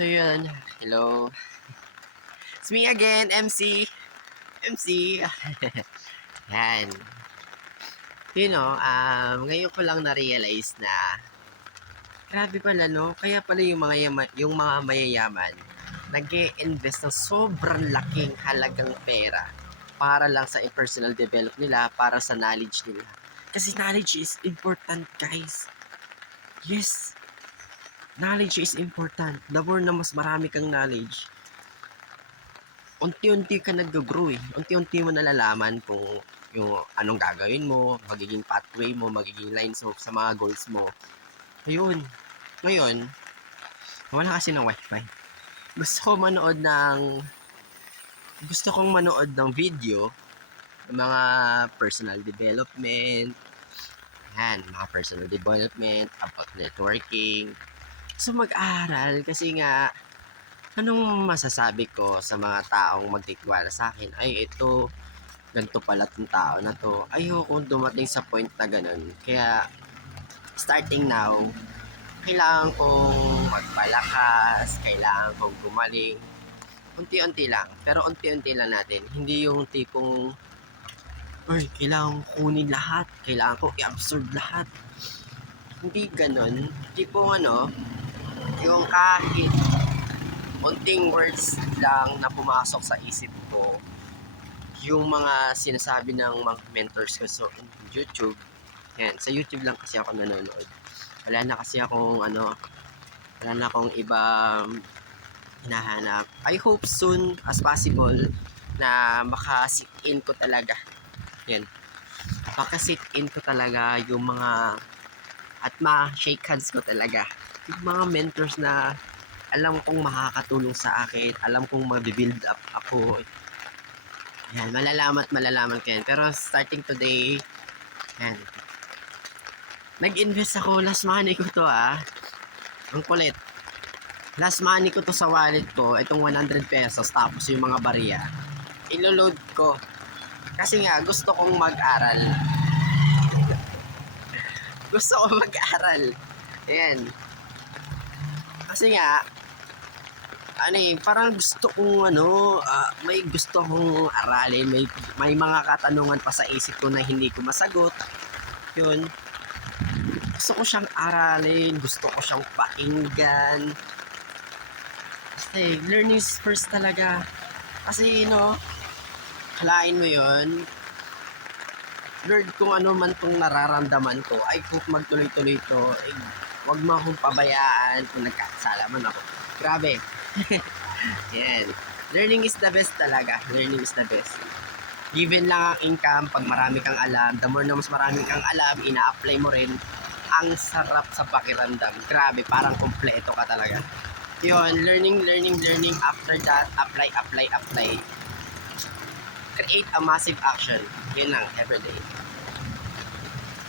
So yun, hello. It's me again, MC. MC. Yan. Ngayon ko lang na-realize na grabe pala no, kaya pala yung mga mayayaman nag-i-invest ng sobrang laking halagang pera para lang sa personal develop nila, para sa knowledge nila. Kasi knowledge is important, guys. Yes, knowledge is important. The more na mas marami kang knowledge, unti-unti ka nag-grow eh. Unti-unti mo nalalaman kung yung anong gagawin mo, magiging pathway mo, magiging lines mo sa mga goals mo. Ayun. Ngayon, wala kasi ng wifi. Gusto kong manood ng video ng mga personal development. Mga personal development about networking. So mag-aral kasi nga anong masasabi ko sa mga taong magtitiwala sa akin? Ay, ito, ganito pala tong tao na to. Ayoko dumating sa point na ganun. Kaya, starting now, kailangan kong magpalakas, kailangan kong gumaling. Unti-unti lang. Pero unti-unti lang natin. Hindi yung tipong, ay, kailangan kong kunin lahat. Kailangan kong i-absorb lahat. Hindi ganun. Tipong yung kahit unting words lang na pumasok sa isip ko, yung mga sinasabi ng mga mentors ko sa YouTube. Yan, sa YouTube lang kasi ako nanonood. Wala na akong ibang hinahanap. I hope soon as possible na maka-sit in ko talaga. Yan. Maka-sit in ko talaga yung mga at ma-shake hands ko talaga. Yung mga mentors na alam kong makakatulong sa akin, alam kong mag-build up ako. Yan, malalaman ko yan. Pero starting today, yan. Nag-invest ako, last money ko to Ang kulit. Last money ko to sa wallet ko, itong 100 pesos, tapos yung mga barya. Ilo-load ko. Kasi nga, gusto kong mag-aral. Gusto kong mag-aral. Ayan. Kasi nga, parang gusto kong may gusto kong aralin, may mga katanungan pa sa isip ko na hindi ko masagot. Yun. Gusto ko siyang aralin, gusto ko siyang pakinggan. Kasi learning is first talaga. Kasi kalain mo yun, Lord, kung ano man tong nararamdaman ko, ay kung magtuloy-tuloy to, ay wag mo akong pabayaan kung nagkakasala man ako. Grabe. Yan. Learning is the best talaga. Learning is the best. Given lang ang income, pag marami kang alam, the more na mas marami kang alam, ina-apply mo rin, ang sarap sa pakiramdam. Grabe, parang kompleto ka talaga. Yun, learning. After that, apply. Create a massive action. Yun lang, everyday.